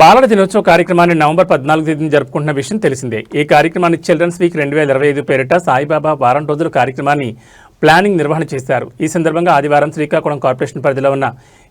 బాలల దినోత్సవ కార్యక్రమాన్ని నవంబర్ పద్నాలుగు తేదీన జరుపుకుంటున్న విషయం తెలిసిందే. ఈ కార్యక్రమాన్ని చిల్డ్రన్స్ వీక్ రెండు వేల ఇరవై ఐదు పేరిట సాయిబాబా వారం రోజుల కార్యక్రమాన్ని ప్లానింగ్ నిర్వహణ చేశారు. ఈ సందర్భంగా ఆదివారం శ్రీకాకుళం కార్పొరేషన్ పరిధిలో ఉన్న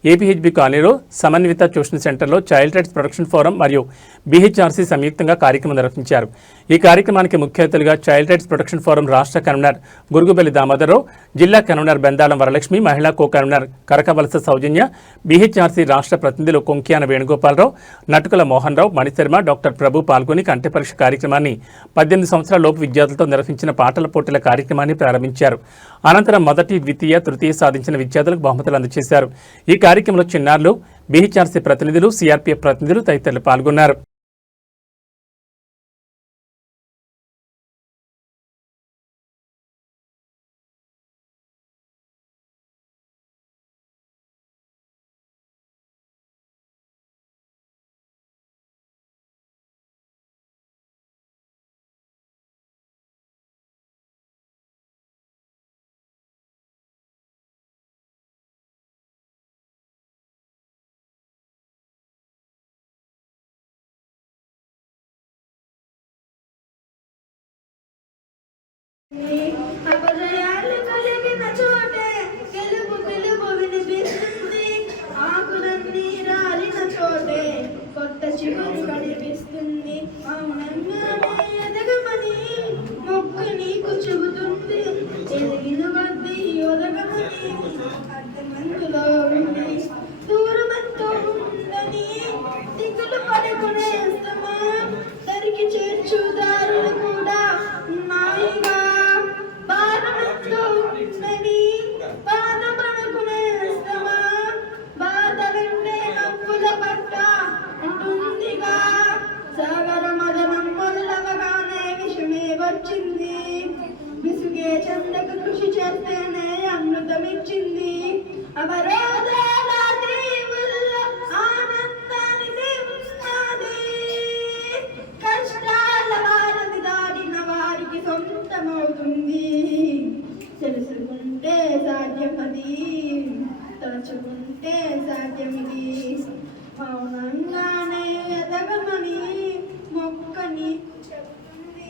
ఏపీహెచ్బి కాలనీలో సమన్విత ట్యూషన్ సెంటర్లో చైల్డ్ రైట్స్ ప్రొటెక్షన్ ఫోరం మరియు బీహెచ్ఆర్సీ సంయుక్తంగా కార్యక్రమం నిర్వహించారు. ఈ కార్యక్రమానికి ముఖ్య అతిథులుగా చైల్డ్ రైట్స్ ప్రొటెక్షన్ ఫోరం రాష్ట్ర కన్వీనర్ గురుగుబెల్లి దామోదరరావు జిల్లా కన్వీనర్ బెందాలం వరలక్ష్మి మహిళా co convenor Karakavalasa Sowjanya BHRC రాష్ట్ర ప్రతినిధులు కొంకియాన వేణుగోపాలరావు నటుకుల మోహన్ రావు మణిశర్మ డాక్టర్ ప్రభు పాల్గొని కంటి పరీక్ష కార్యక్రమాన్ని పద్దెనిమిది సంవత్సరాల లోపు విద్యార్థులతో నిర్వహించిన పాటల పోటీల కార్యక్రమాన్ని ప్రారంభించారు. అనంతరం మొదటి ద్వితీయ తృతీయ సాధించిన విద్యార్థులకు బహుమతులు అందజేశారు. ఈ కార్యక్రమంలో చిన్నారులు బీహెచ్ఆర్సీ ప్రతినిధులు సిఆర్పీఎఫ్ ప్రతినిధులు తదితరులు పాల్గొన్నారు. అపజయాలు కలిగిన చేస్తేనే అమృతమిచ్చింది. అవరోధాల కష్టాల వారిని వారికి సొంతమవుతుంది. తెలుసుకుంటే సాధ్యమది తలుచుకుంటే సాధ్యమిది ఎదగమని మొక్కని చెప్తుంది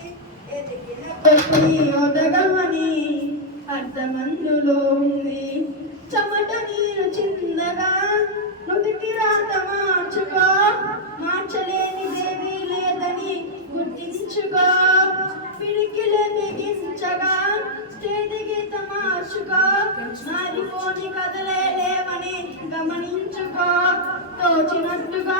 ఎదిగిన కొద్ది ఒదగమని అర్థమందులో ఉంది చెమట నీరు చిందగా నుదిటి రాత మార్చుకో. మార్చలేని దేవి లేదని గుర్తించుకో. పిడికిలు బిగించగా స్టేజ్ గీత మార్చుకో. మారిపోని కదలేవని గమనించుకో. తోచినట్టుగా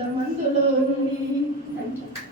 అర్థమందులో ఉంది Thank you.